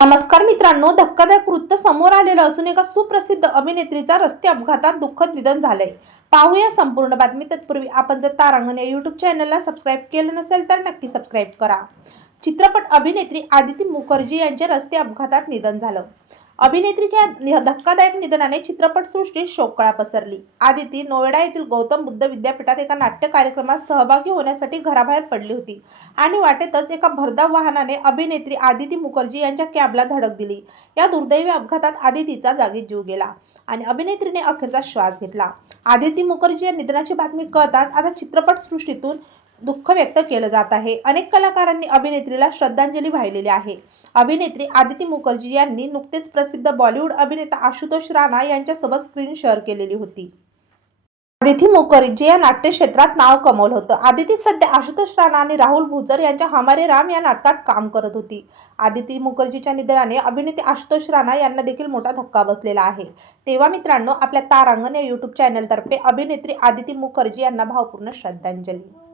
नमस्कार मित्रांनो धक्कादायक वृत्त समोर आलेलं असून एका सुप्रसिद्ध अभिनेत्रीचा रस्ते अपघातात दुःखद निधन झालंय. पाहूया संपूर्ण बातमी. तत्पूर्वी आपण जर तारांगण या युट्यूब चॅनलला सबस्क्राईब केलं नसेल तर नक्की सबस्क्राईब करा. चित्रपट अभिनेत्री आदिती मुखर्जी यांचे रस्ते अपघातात निधन झालं. अभिनेत्रीच्या धक्कादायक निधनाने चित्रपटसृष्टीत शोककळा पसरली. आदिती नोएडा येथील गौतम बुद्ध विद्यापीठात एका नाट्य कार्यक्रमात सहभागी होण्यासाठी घराबाहेर पडली होती आणि वाटेतच एका भरधाव वाहनाने अभिनेत्री आदिती मुखर्जी यांच्या कॅबला धडक दिली. या दुर्दैवी अपघातात आदितीचा जागीच जीव गेला आणि अभिनेत्रीने अखेरचा श्वास घेतला. आदिती मुखर्जी या निधनाची बातमी कळताच आता चित्रपटसृष्टीतून दुःख व्यक्त केलं जात आहे. अनेक कलाकारांनी अभिनेत्रीला श्रद्धांजली वाहिलेली आहे. अभिनेत्री आदिती मुखर्जी यांनी नुकतेच प्रसिद्ध बॉलिवूड अभिनेता आशुतोष राणा यांच्यासोबत स्क्रीन शेअर केलेली होती. आदिती मुखर्जी या नाट्य क्षेत्रात नाव कमवलं होतं. आदिती सध्या आशुतोष राणा आणि राहुल भुजर यांच्या हमारे राम या नाटकात काम करत होती. आदिती मुखर्जीच्या निधनाने अभिनेते आशुतोष राणा यांना देखील मोठा धक्का बसलेला आहे. तेव्हा मित्रांनो आपल्या तारांगण या युट्यूब चॅनलतर्फे अभिनेत्री आदिती मुखर्जी यांना भावपूर्ण श्रद्धांजली.